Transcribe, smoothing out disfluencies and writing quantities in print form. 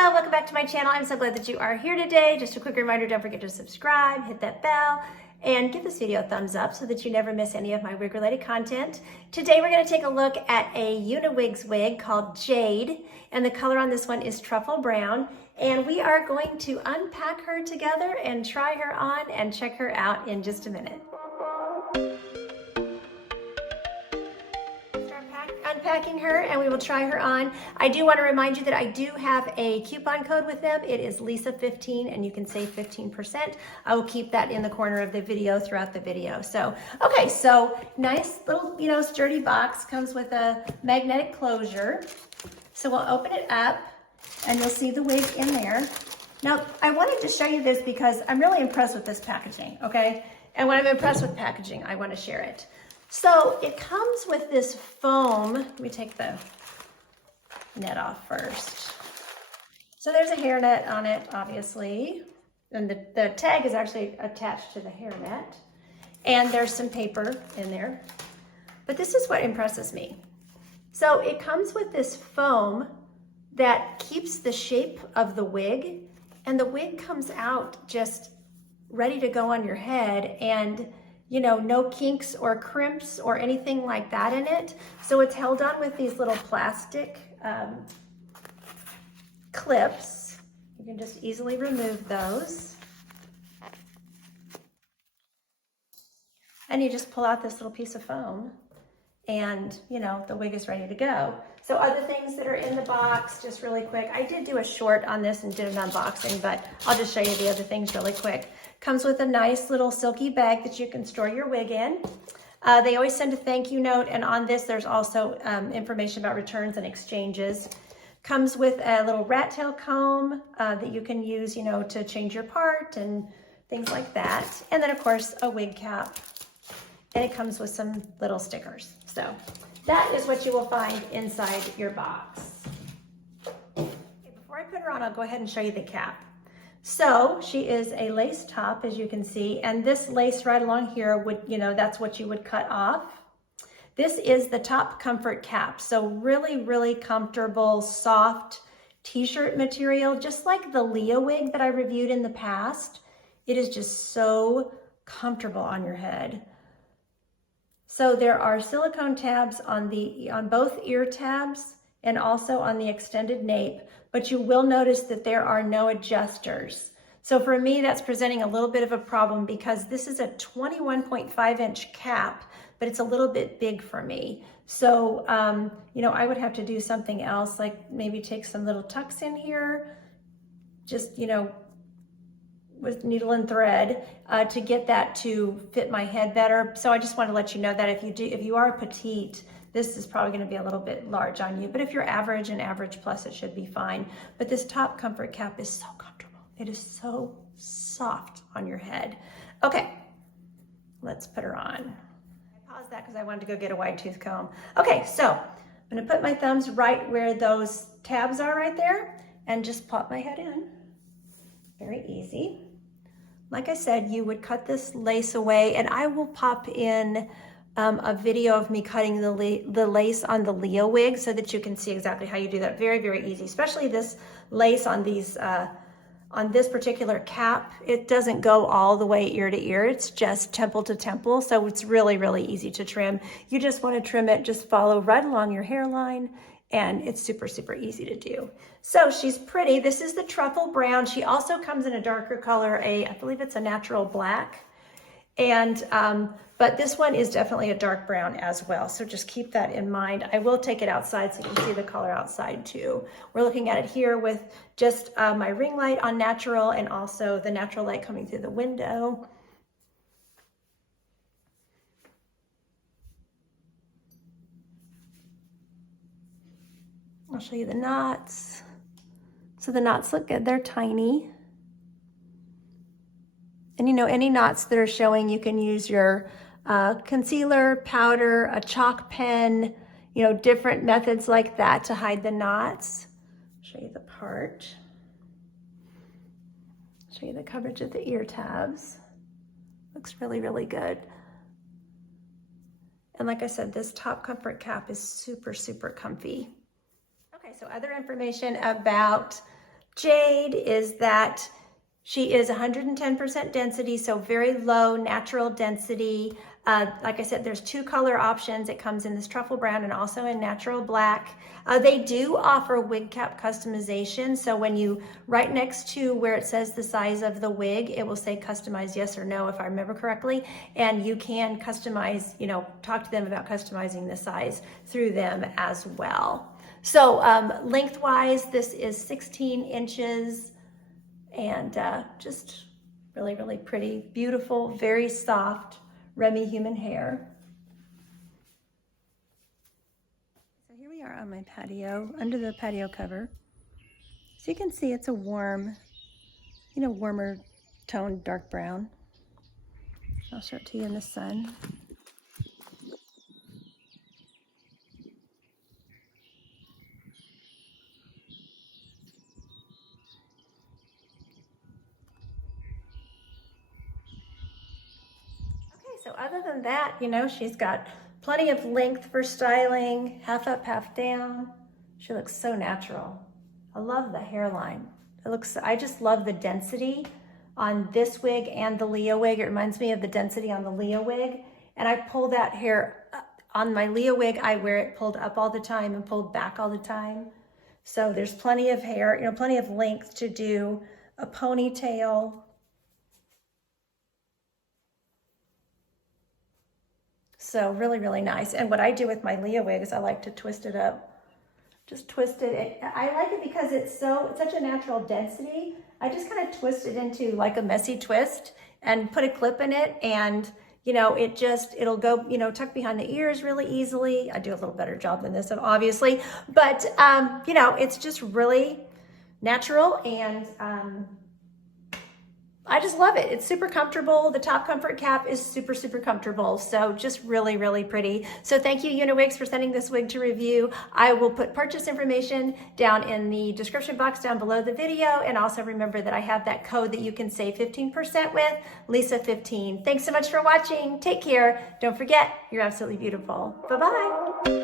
Hello, welcome back to my channel. I'm so glad that you are here today. Just a quick reminder, don't forget to subscribe, hit that bell, and give this video a thumbs up so that you never miss any of my wig related content. Today we're going to take a look at a Uniwigs wig called Jade, and the color on this one is Truffle Brown, and we are going to unpack her together and try her on and check her out in just a minute. Unpacking her and we will try her on. I do want to remind you that I do have a coupon code with them. It is Lisa15 and you can save 15%. I will keep that in the corner of the video throughout the video. So, okay, so nice little, sturdy box, comes with a magnetic closure. So we'll open it up and you'll see the wig in there. Now, I wanted to show you this because I'm really impressed with this packaging, okay? And when I'm impressed with packaging, I want to share it. So it comes with this foam. Let me take the net off first. So there's a hairnet on it, obviously. And the tag is actually attached to the hairnet. And there's some paper in there. But this is what impresses me. So it comes with this foam that keeps the shape of the wig. And the wig comes out just ready to go on your head. And no kinks or crimps or anything like that in it. So it's held on with these little plastic clips. You can just easily remove those. And you just pull out this little piece of foam and, the wig is ready to go. So other things that are in the box, just really quick. I did do a short on this and did an unboxing, but I'll just show you the other things really quick. Comes with a nice little silky bag that you can store your wig in. They always send a thank you note, and on this there's also information about returns and exchanges. Comes with a little rat tail comb that you can use, to change your part and things like that. And then of course a wig cap. And it comes with some little stickers. So that is what you will find inside your box. Okay, before I put her on, I'll go ahead and show you the cap. So she is a lace top, as you can see, and this lace right along here would, that's what you would cut off. This is the top comfort cap. So really, really comfortable, soft t-shirt material, just like the Leah wig that I reviewed in the past. It is just so comfortable on your head. So there are silicone tabs on both ear tabs and also on the extended nape, but you will notice that there are no adjusters. So for me, that's presenting a little bit of a problem because this is a 21.5-inch cap, but it's a little bit big for me. So, I would have to do something else, like maybe take some little tucks in here, just, with needle and thread to get that to fit my head better. So I just want to let you know that if you are petite, this is probably going to be a little bit large on you. But if you're average and average plus, it should be fine. But this top comfort cap is so comfortable. It is so soft on your head. Okay, let's put her on. I paused that because I wanted to go get a wide tooth comb. Okay, so I'm going to put my thumbs right where those tabs are right there and just pop my head in. Very easy. Like I said, you would cut this lace away, and I will pop in a video of me cutting the lace on the Leah wig so that you can see exactly how you do that. Very, very easy, especially this lace on these on this particular cap. It doesn't go all the way ear to ear. It's just temple to temple, so it's really, really easy to trim. You just want to trim it, just follow right along your hairline, and it's super, super easy to do. So she's pretty. This is the Truffle Brown. She also comes in a darker color, I believe it's a natural black. And, but this one is definitely a dark brown as well. So just keep that in mind. I will take it outside so you can see the color outside too. We're looking at it here with just my ring light on natural and also the natural light coming through the window. I'll show you the knots. So the knots look good, they're tiny. And any knots that are showing, you can use your concealer, powder, a chalk pen, different methods like that to hide the knots. Show you the part. Show you the coverage of the ear tabs. Looks really, really good. And like I said, this top comfort cap is super, super comfy. Okay, so other information about Jade is that she is 110% density, so very low natural density. Like I said, there's 2 color options. It comes in this Truffle Brown and also in natural black. They do offer wig cap customization. So when you, right next to where it says the size of the wig, it will say customize yes or no, if I remember correctly. And you can customize, you know, talk to them about customizing the size through them as well. So lengthwise, this is 16 inches and just really, really pretty, beautiful, very soft Remy human hair. So here we are on my patio, under the patio cover. So you can see it's a warm, you know, warmer toned dark brown. I'll show it to you in the sun. So other than that, you know, she's got plenty of length for styling, half up, half down. She looks so natural. I love the hairline. It looks, I just love the density on this wig and the Leo wig. It reminds me of the density on the Leo wig. And I pull that hair on my Leo wig. I wear it pulled up all the time and pulled back all the time. So there's plenty of hair, you know, plenty of length to do a ponytail. So really, really nice. And what I do with my Leo wig is I like to twist it up. Just twist it. I like it because it's such a natural density. I just kind of twist it into like a messy twist and put a clip in it. And, you know, it'll go, you know, tuck behind the ears really easily. I do a little better job than this, obviously. But, you know, it's just really natural and, I just love it. It's super comfortable. The top comfort cap is super, super comfortable. So just really, really pretty. So thank you, Uniwigs, for sending this wig to review. I will put purchase information down in the description box down below the video. And also remember that I have that code that you can save 15% with, Lisa15. Thanks so much for watching. Take care. Don't forget, you're absolutely beautiful. Bye-bye.